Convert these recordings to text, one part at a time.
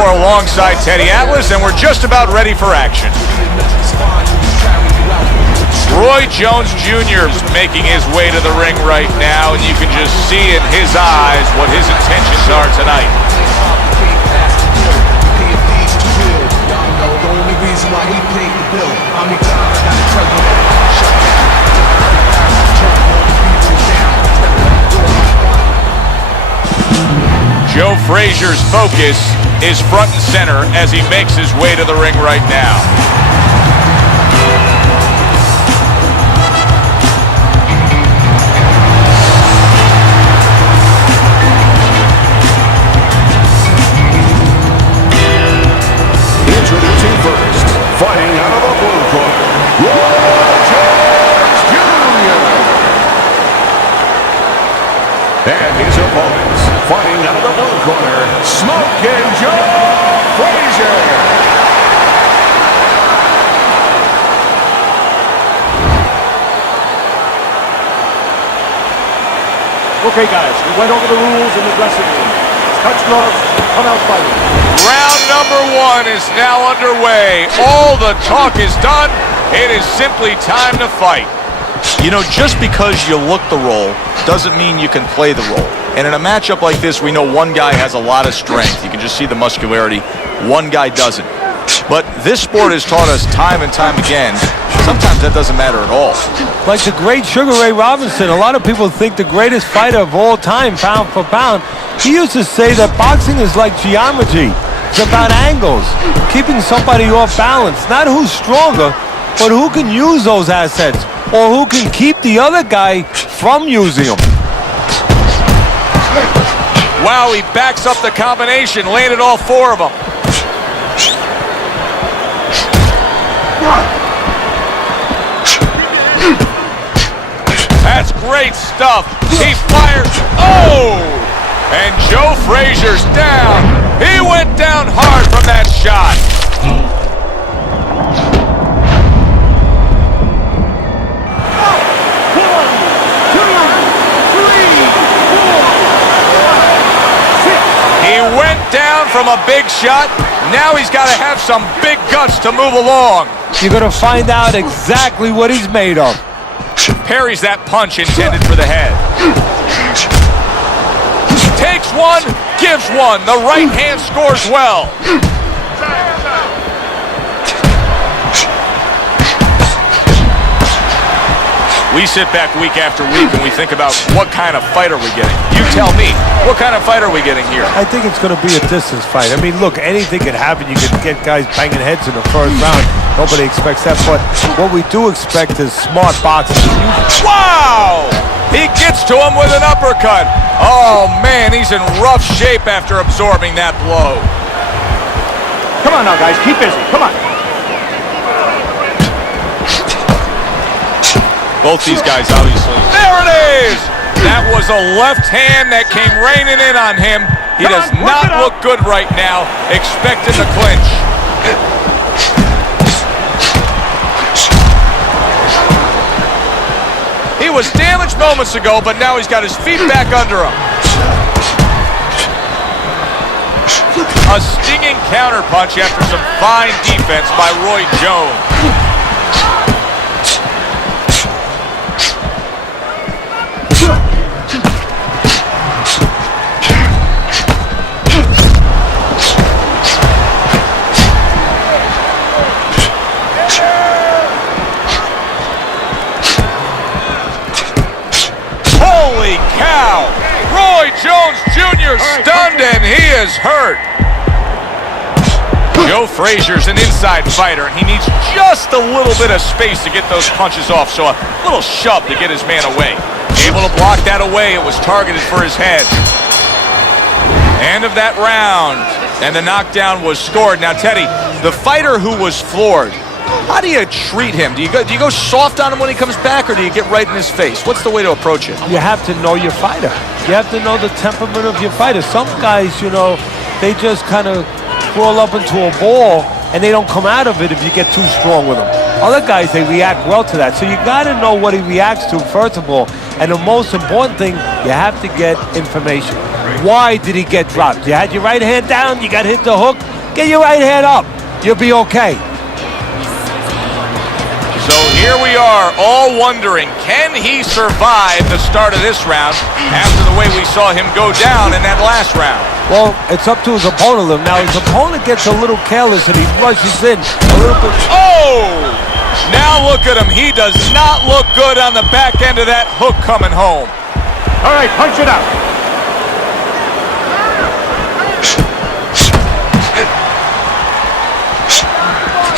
Bellator alongside Teddy Atlas, and we're just about ready for action. Roy Jones Jr. is making his way to the ring right now, and you can just see in his eyes what his intentions are tonight. Joe Frazier's focus is front and center as he makes his way to the ring right now. Introducing first, fighting out of the blue corner, Joe Jr. And his opponents, fighting out of the blue corner, Smokin' Joe Frazier. Okay, guys, we went over the rules in the dressing room. Touch gloves, come out fighting. Round number one is now underway. All the talk is done. It is simply time to fight. You know, just because you look the role doesn't mean you can play the role. And in a matchup like this, we know one guy has a lot of strength. You can just see the muscularity. One guy doesn't. But this sport has taught us time and time again, sometimes that doesn't matter at all. Like the great Sugar Ray Robinson, a lot of people think the greatest fighter of all time, pound for pound. He used to say that boxing is like geometry. It's about angles, keeping somebody off balance. Not who's stronger, but who can use those assets, or who can keep the other guy from using them. Wow, he backs up the combination, landed all four of them. That's great stuff. He fires. Oh! And Joe Frazier's down. He went down hard from that shot. He went down from a big shot. Now he's got to have some big guts to move along. You're going to find out exactly what he's made of. Parries that punch intended for the head. Takes one, gives one. The right hand scores well. We sit back week after week and we think about what kind of fight are we getting. You tell me, what kind of fight are we getting here? I think it's going to be a distance fight. I mean, look, anything can happen. You can get guys banging heads in the first round. Nobody expects that, but what we do expect is smart boxing. Wow! He gets to him with an uppercut. Oh, man, he's in rough shape after absorbing that blow. Come on now, guys, keep busy. Come on. Both these guys, obviously. There it is! That was a left hand that came raining in on him. He does not look good right now. Expecting the clinch. He was damaged moments ago, but now he's got his feet back under him. A stinging counterpunch after some fine defense by Roy Jones. Holy cow! Roy Jones Jr. stunned and he is hurt. Joe Frazier's an inside fighter and he needs just a little bit of space to get those punches off, so a little shove to get his man away. Able to block that away. It was targeted for his head. End of that round, and the knockdown was scored. Now, Teddy, the fighter who was floored, how do you treat him? Do you go soft on him when he comes back, or do you get right in his face? What's the way to approach it? You have to know your fighter. You have to know the temperament of your fighter. Some guys, you know, they just kind of crawl up into a ball and they don't come out of it if you get too strong with them. Other guys, they react well to that. So you got to know what he reacts to, first of all. And the most important thing, you have to get information. Why did he get dropped? You had your right hand down, you got hit the hook, get your right hand up. You'll be okay. So here we are, all wondering, can he survive the start of this round after the way we saw him go down in that last round? Well, it's up to his opponent. Now, his opponent gets a little careless and he rushes in a little bit. Oh! Now look at him. He does not look good on the back end of that hook coming home. All right, punch it out.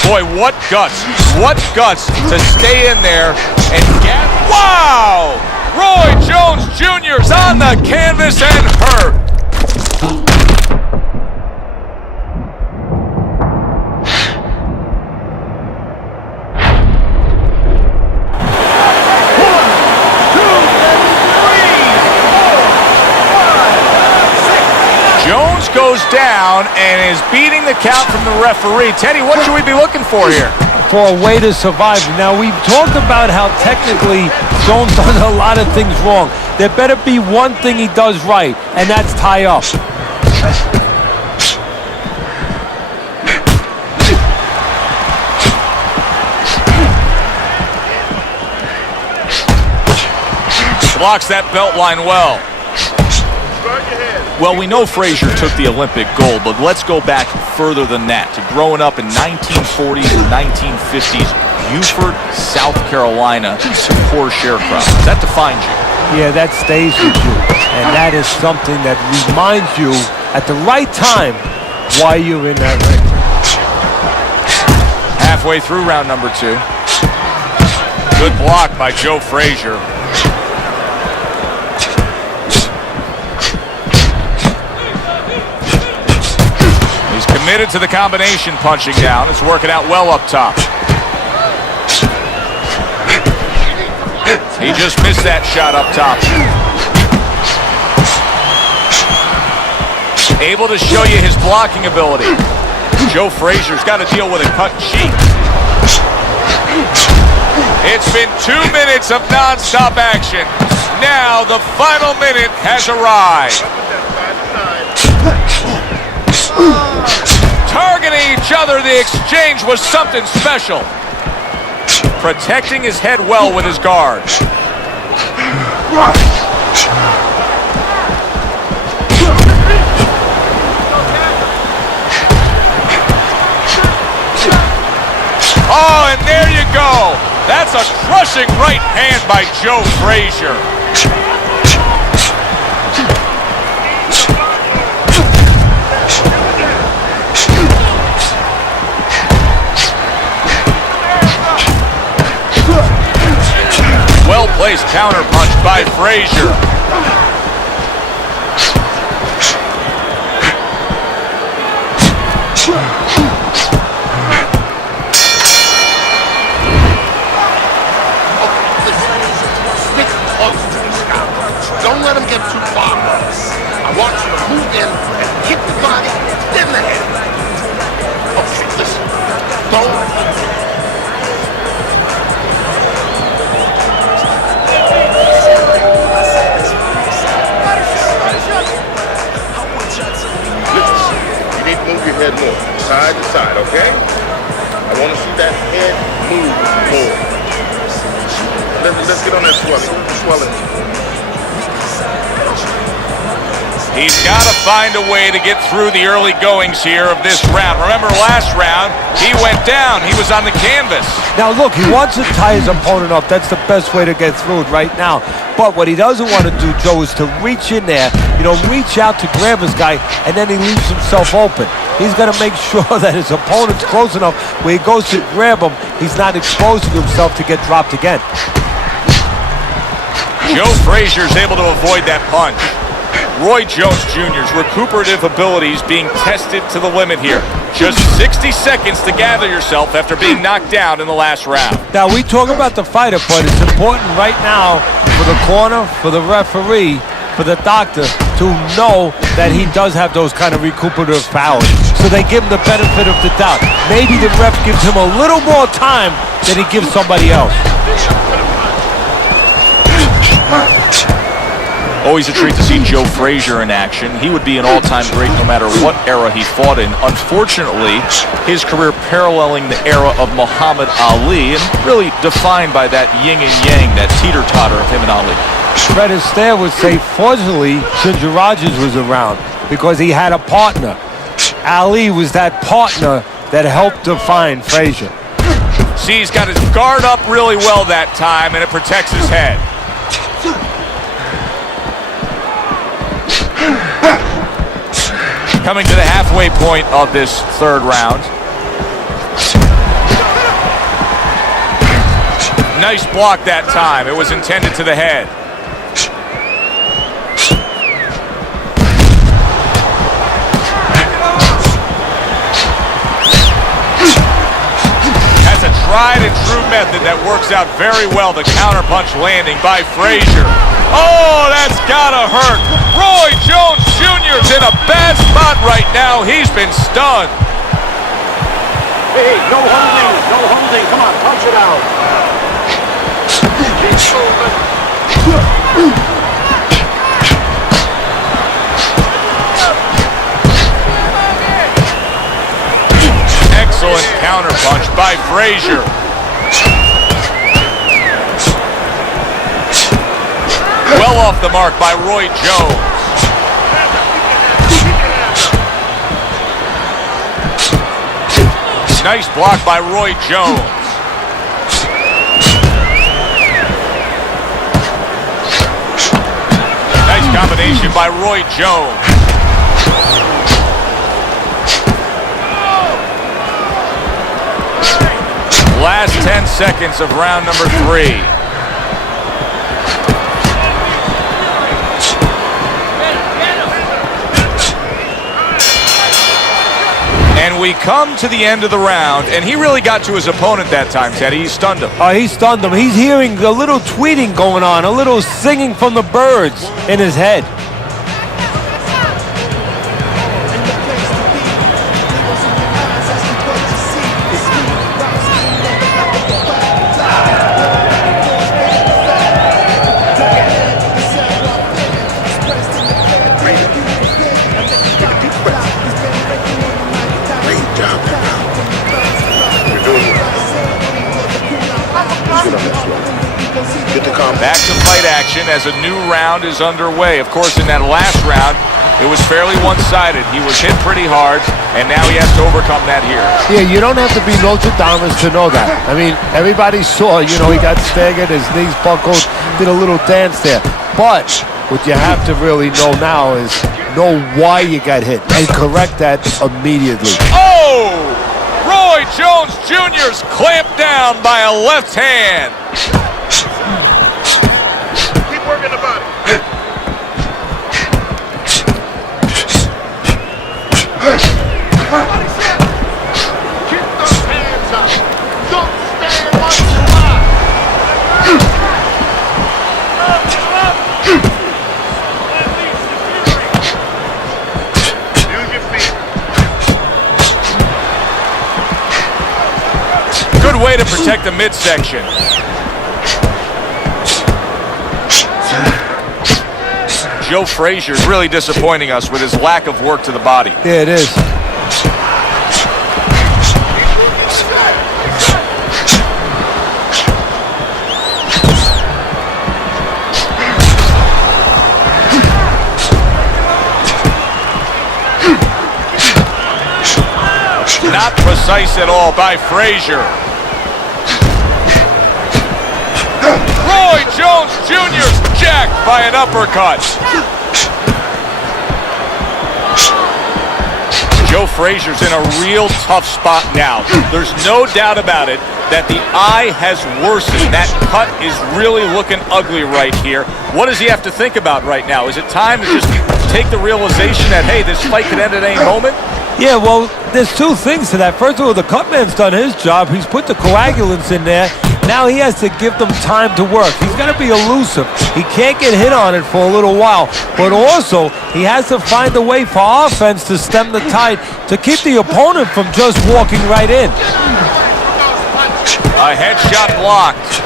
Boy, what guts. What guts to stay in there and get... Wow! Roy Jones Jr.'s on the canvas and hurt. Jones goes down and is beating the count from the referee. Teddy, what should we be looking for here? For a way to survive. Now, we've talked about how technically Jones does a lot of things wrong. There better be one thing he does right, and that's tie up. Blocks that belt line well. Well, we know Frazier took the Olympic gold, but let's go back further than that to growing up in 1940s and 1950s, Beaufort, South Carolina, poor sharecropper. That defines you. Yeah, that stays with you. And that is something that reminds you at the right time why you're in that ring. Halfway through round number 2. Good block by Joe Frazier. Committed to the combination punching down. It's working out well up top. He just missed that shot up top. Able to show you his blocking ability. Joe Frazier's got to deal with a cut cheek. It's been 2 minutes of non-stop action. Now the final minute has arrived. Targeting each other, the exchange was something special. Protecting his head well with his guard. Oh, and there you go. That's a crushing right hand by Joe Frazier. Well-placed counter punch by Frazier. Don't let him get too far. I want you to move in and kick the body, then the head. Okay, listen. Don't. Move your head more, side to side, okay? I want to see that head move more. Let's get on that swelling. He's got to find a way to get through the early goings here of this round. Remember last round, he went down. He was on the canvas. Now look, he wants to tie his opponent up. That's the best way to get through it right now. But what he doesn't want to do, Joe, is to reach in there, reach out to grab his guy, and then he leaves himself open. He's got to make sure that his opponent's close enough where he goes to grab him, he's not exposing himself to get dropped again. Joe Frazier's able to avoid that punch. Roy Jones Jr.'s recuperative abilities being tested to the limit here. Just 60 seconds to gather yourself after being knocked down in the last round. Now, we talk about the fighter, but it's important right now for the corner, for the referee, for the doctor to know that he does have those kind of recuperative powers. So they give him the benefit of the doubt. Maybe the ref gives him a little more time than he gives somebody else. Always a treat to see Joe Frazier in action. He would be an all-time great no matter what era he fought in. Unfortunately, his career paralleling the era of Muhammad Ali and really defined by that yin and yang, that teeter-totter of him and Ali. Fred Astaire would say, fortunately, Ginger Rogers was around because he had a partner. Ali was that partner that helped define Frazier. See, he's got his guard up really well that time, and it protects his head. Coming to the halfway point of this third round. Nice block that time. It was intended to the head. Has a tried and true method that works out very well. The counterpunch landing by Frazier. Oh, that's gotta hurt. Roy Jones Jr.'s in a bad spot right now. He's been stunned. Hey, no holding, no holding. Come on, punch it out. Excellent counterpunch by Frazier. Well off the mark by Roy Jones. Nice block by Roy Jones. Nice combination by Roy Jones. Last 10 seconds of round number 3. And we come to the end of the round, and he really got to his opponent that time, Teddy. He stunned him. He stunned him. He's hearing a little tweeting going on, a little singing from the birds in his head. Back to fight action as a new round is underway. Of course, in that last round, it was fairly one-sided. He was hit pretty hard, and now he has to overcome that here. Yeah, you don't have to be Nostradamus to know that. I mean, everybody saw, he got staggered, his knees buckled, did a little dance there. But what you have to really know now is know why you got hit and correct that immediately. Oh! Roy Jones Jr.'s clamped down by a left hand. Keep working the body. Keep those hands up. Don't stand like you are. Use your feet. Good way to protect the midsection. Joe Frazier is really disappointing us with his lack of work to the body. Yeah, it is. Not precise at all by Frazier. Roy Jones Jr.'s jacked by an uppercut. Joe Frazier's in a real tough spot now. There's no doubt about it that the eye has worsened. That cut is really looking ugly right here. What does he have to think about right now? Is it time to just take the realization that, hey, this fight could end at any moment? Yeah, well, there's two things to that. First of all, the cutman's done his job. He's put the coagulants in there. Now he has to give them time to work. He's got to be elusive. He can't get hit on it for a little while. But also, he has to find a way for offense to stem the tide, to keep the opponent from just walking right in. A headshot blocked.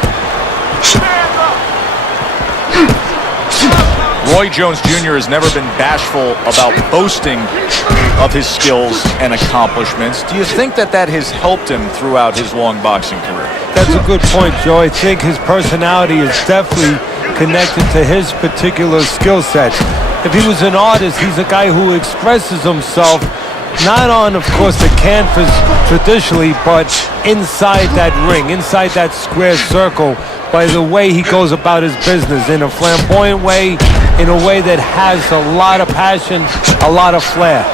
Roy Jones Jr. has never been bashful about boasting of his skills and accomplishments. Do you think that has helped him throughout his long boxing career? That's a good point, Joe. I think his personality is definitely connected to his particular skill set. If he was an artist, he's a guy who expresses himself not on, of course, the canvas traditionally, but inside that ring, inside that square circle, by the way he goes about his business, in a flamboyant way, in a way that has a lot of passion, a lot of flair.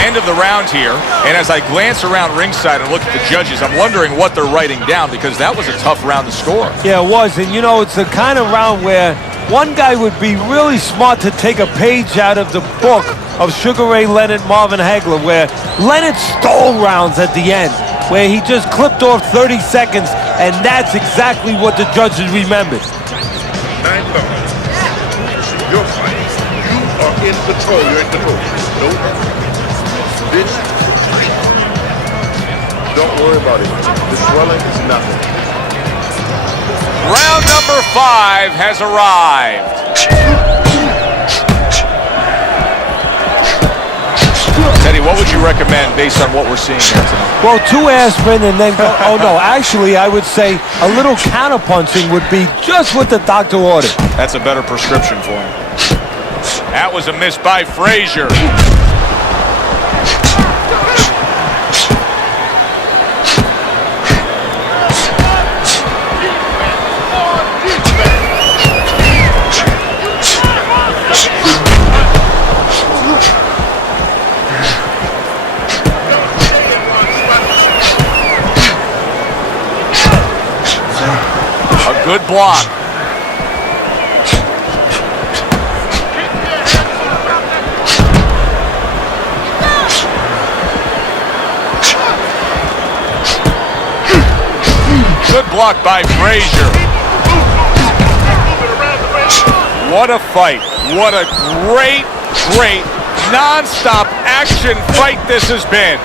End of the round here, and as I glance around ringside and look at the judges, I'm wondering what they're writing down, because that was a tough round to score. Yeah, it was, and you know, it's the kind of round where one guy would be really smart to take a page out of the book of Sugar Ray Leonard, Marvin Hagler, where Leonard stole rounds at the end, where he just clipped off 30 seconds, and that's exactly what the judges remembered. Nine points. Your fight. You are in control. You're in control. No. This fight. Don't worry about it. The swelling is nothing. Round number 5 has arrived. Teddy, what would you recommend based on what we're seeing here tonight? Well, 2 aspirin and then go, oh no, actually I would say a little counterpunching would be just what the doctor ordered. That's a better prescription for him. That was a miss by Frazier. Good block. Good block by Frazier. What a fight. What a great, non-stop action fight this has been.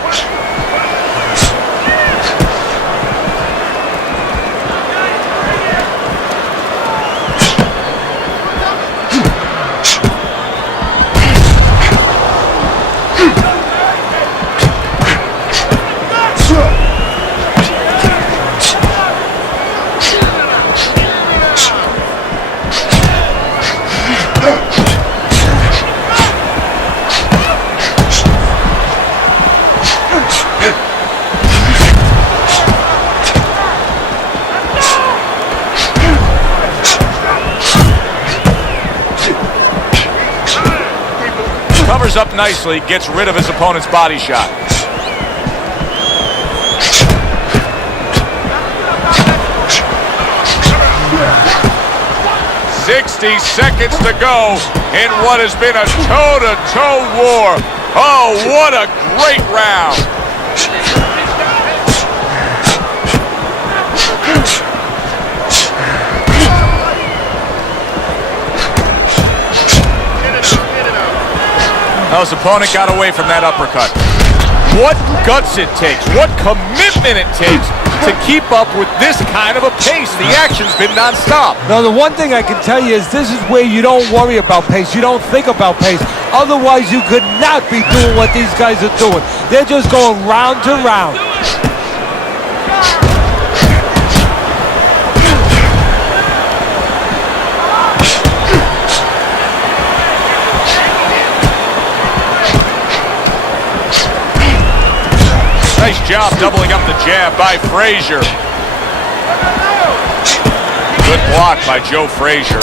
Covers up nicely, gets rid of his opponent's body shot. "60 seconds to go in what has been a toe-to-toe war." Oh, what a great round. Now his opponent got away from that uppercut. What guts it takes, what commitment it takes to keep up with this kind of a pace. The action's been nonstop. Now, the one thing I can tell you is this is where you don't worry about pace. You don't think about pace. Otherwise, you could not be doing what these guys are doing. They're just going round to round. Nice job doubling up the jab by Frazier. Good block by Joe Frazier.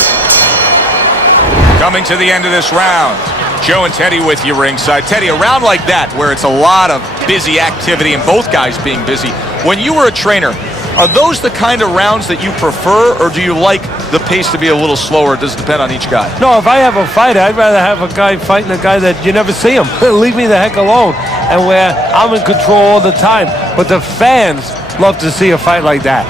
Coming to the end of this round. Joe and Teddy with you ringside. Teddy, a round like that where it's a lot of busy activity and both guys being busy. When you were a trainer, are those the kind of rounds that you prefer, or do you like the pace to be a little slower? It does depend on each guy. No, if I have a fight, I'd rather have a guy fighting a guy that you never see him. Leave me the heck alone. And where I'm in control all the time. But the fans love to see a fight like that.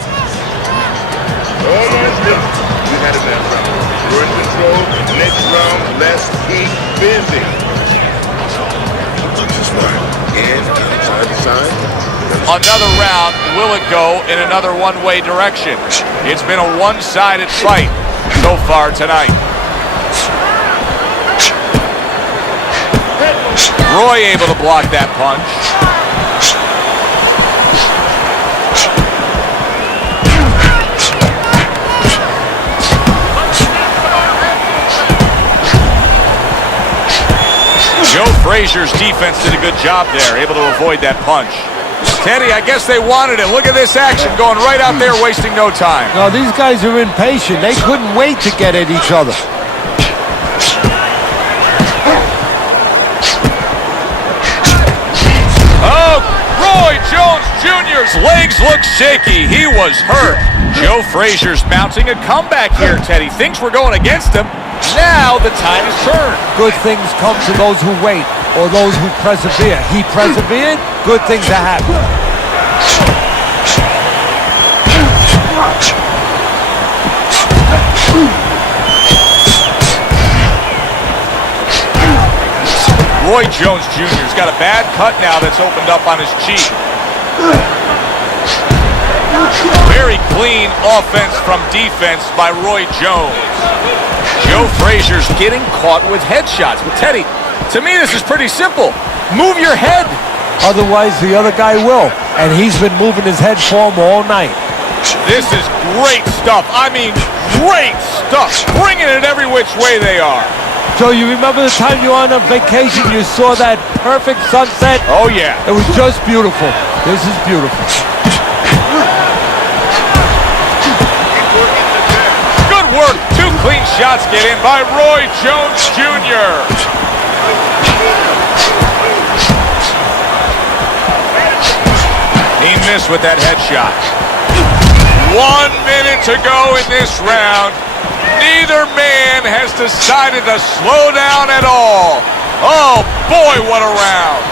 Almost done. You had it that round. You're in control. Next round, let's keep busy. one. And side to side. Another round. Will it go in another one-way direction? It's been a one-sided fight so far tonight. Roy able to block that punch. Joe Frazier's defense did a good job there, able to avoid that punch. Teddy, I guess they wanted it. Look at this action going right out there, wasting no time. No, these guys are impatient. They couldn't wait to get at each other. Oh, Roy Jones Jr.'s legs look shaky. He was hurt. Joe Frazier's mounting a comeback here, Teddy. Things were going against him. Now the tide has turned. Good things come to those who wait, or those who persevere. He persevered, good things are happening. Roy Jones Jr.'s got a bad cut now that's opened up on his cheek. Very clean offense from defense by Roy Jones. Joe Frazier's getting caught with headshots. But Teddy, to me this is pretty simple. Move your head. Otherwise, the other guy will. And he's been moving his head for him all night. This is great stuff. I mean, great stuff. Bringing it every which way they are. Joe, you remember the time you were on a vacation, you saw that perfect sunset? Oh, yeah. It was just beautiful. This is beautiful. Good work. Two clean shots get in by Roy Jones Jr. He missed with that headshot. 1 minute to go in this round. Neither man has decided to slow down at all. Oh, boy, what a round.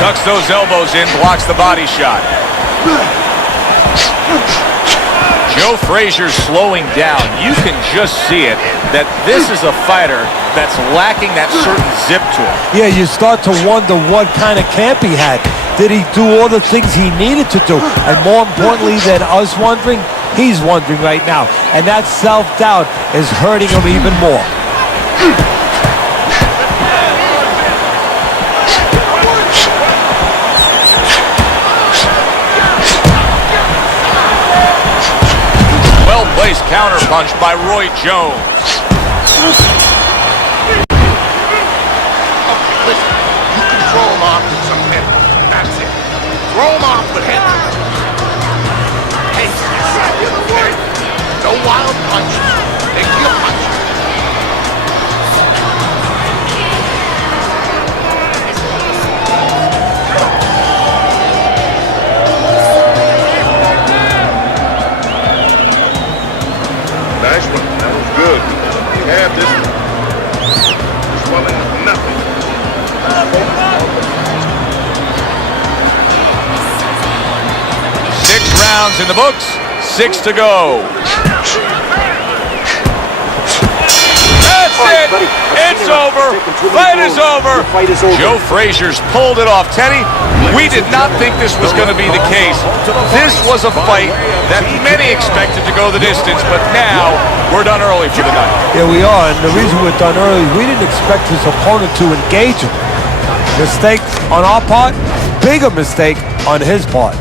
Tucks those elbows in, blocks the body shot. Joe Frazier's slowing down. You can just see it, that this is a fighter that's lacking that certain zip to him. Yeah, you start to wonder what kind of camp he had. Did he do all the things he needed to do? And more importantly than us wondering, he's wondering right now. And that self-doubt is hurting him even more. Well-placed counterpunch by Roy Jones. Listen, you can throw him off with some head. That's it. Throw him off with head. Hey, okay? No wild punches. Take your punches. Nice one. That was good. You have this one. This one is nothing. 6 rounds in the books, 6 to go. That's it. It's over. Fight is over. Joe Frazier's pulled it off. Teddy, we did not think this was going to be the case. This was a fight that many expected to go the distance, but now we're done early for the night. Yeah, we are, and the reason we're done early, we didn't expect his opponent to engage him. Mistake on our part, bigger mistake on his part.